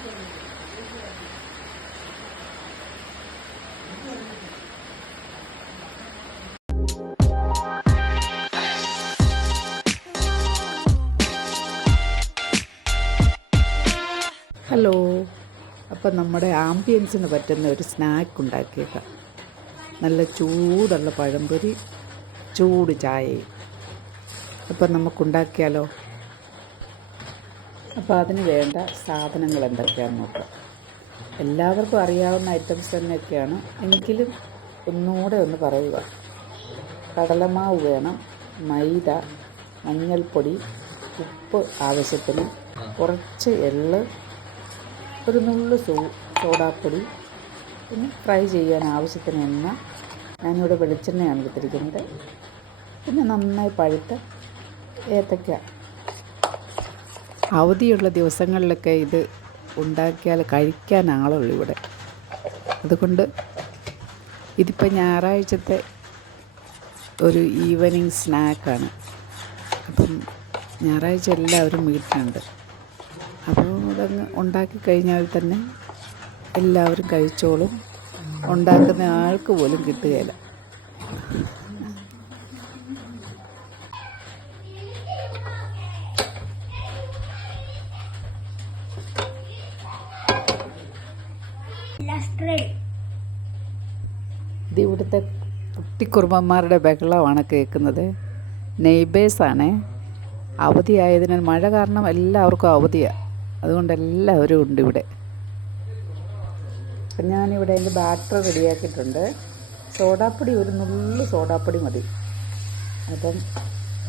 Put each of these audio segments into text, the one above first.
Hello അപ്പം നമ്മുടെ ആംബിയൻസിന് പറ്റുന്ന ഒരു സ്നാക്ക് ഉണ്ടാക്കിയേക്കാം. നല്ല ചൂടുള്ള പഴംപൊരി ചൂട് ചായയും. അപ്പം നമുക്കുണ്ടാക്കിയാലോ? അപ്പോൾ അതിന് വേണ്ട സാധനങ്ങൾ എന്തൊക്കെയാണെന്ന് നോക്കാം. എല്ലാവർക്കും അറിയാവുന്ന ഐറ്റംസ് തന്നെയൊക്കെയാണ്. എങ്കിലും ഒന്നുകൂടെ ഒന്ന് പറയുക. കടലമാവ് വേണം മൈദ മഞ്ഞൾപ്പൊടി ഉപ്പ് ആവശ്യത്തിന് കുറച്ച് എള്ള് ഒരു നുള്ളു സോ സോഡാപ്പൊടി പിന്നെ ഫ്രൈ ചെയ്യാൻ ആവശ്യത്തിന് എണ്ണ. ഞാനിവിടെ വെളിച്ചെണ്ണയാണ് എടുത്തിരിക്കുന്നത്. പിന്നെ നന്നായി പഴുത്ത ഏത്തക്ക. അവധിയുള്ള ദിവസങ്ങളിലൊക്കെ ഇത് ഉണ്ടാക്കിയാൽ കഴിക്കാൻ ആളുള്ളൂ ഇവിടെ. അതുകൊണ്ട് ഇതിപ്പോൾ ഞായറാഴ്ചത്തെ ഒരു ഈവനിങ് സ്നാക്കാണ്. അപ്പം ഞായറാഴ്ച എല്ലാവരും വീട്ടിലുണ്ട്. അപ്പോൾ അതങ്ങ് ഉണ്ടാക്കി കഴിഞ്ഞാൽ തന്നെ എല്ലാവരും കഴിച്ചോളും. ഉണ്ടാക്കുന്ന ആൾക്ക് പോലും കിട്ടുകയില്ല ഇത് ഇവിടുത്തെ കുട്ടിക്കുറുമ്പന്മാരുടെ ബഹളമാണ് കേൾക്കുന്നത്. നെയ്ബേഴ്സാണ് അവധിയായതിനാൽ മഴ കാരണം എല്ലാവർക്കും അവധിയാണ് അതുകൊണ്ട് എല്ലാവരും ഉണ്ട് ഇവിടെ. അപ്പം ഞാനിവിടെ എന്റെ ബാറ്റർ റെഡിയാക്കിയിട്ടുണ്ട്. സോഡാപ്പൊടി ഒരു നുള്ളു സോഡാപ്പൊടി മതി. അപ്പം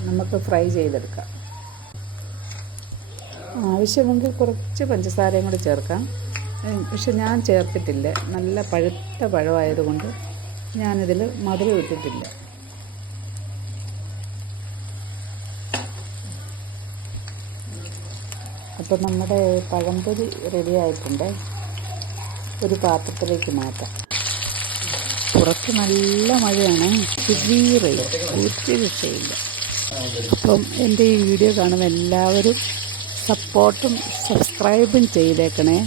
നമുക്ക് ഫ്രൈ ചെയ്തെടുക്കാം. ആവശ്യമെങ്കിൽ കുറച്ച് പഞ്ചസാരയും കൂടി ചേർക്കാം. പക്ഷെ ഞാൻ ചേർത്തിട്ടില്ല. നല്ല പഴുത്ത പഴമായതുകൊണ്ട് ഞാനിതിൽ മധുരം ഇട്ടിട്ടില്ല. അപ്പം നമ്മുടെ പഴംപൊരി റെഡി ആയിട്ടുണ്ട്. ഒരു പാത്രത്തിലേക്ക് മാറ്റാം. പുറത്ത് നല്ല മഴയാണ്. ഹെവിറയും ഒരു രക്ഷയില്ല അപ്പം എന്റെ ഈ വീഡിയോ കാണുന്ന എല്ലാവരും സപ്പോർട്ടും സബ്സ്ക്രൈബും ചെയ്തേക്കണേ.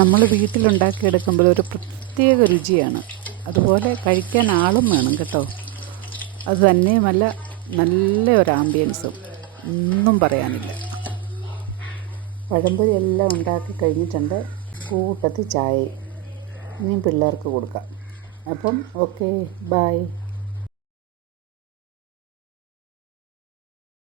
നമ്മൾ വീട്ടിലുണ്ടാക്കിയെടുക്കുമ്പോൾ ഒരു പ്രത്യേക രുചിയാണ്. അതുപോലെ കഴിക്കാൻ ആളും വേണം കേട്ടോ. അത് തന്നെയുമല്ല നല്ല ഒരു ആംബിയൻസും ഒന്നും പറയാനില്ല. പഴംപൊരി എല്ലാം ഉണ്ടാക്കി കഴിഞ്ഞിട്ടുണ്ട്. കൂട്ടത്തിൽ ചായ. ഇനിയും പിള്ളേർക്ക് കൊടുക്കാം. അപ്പം ഓക്കെ ബായ്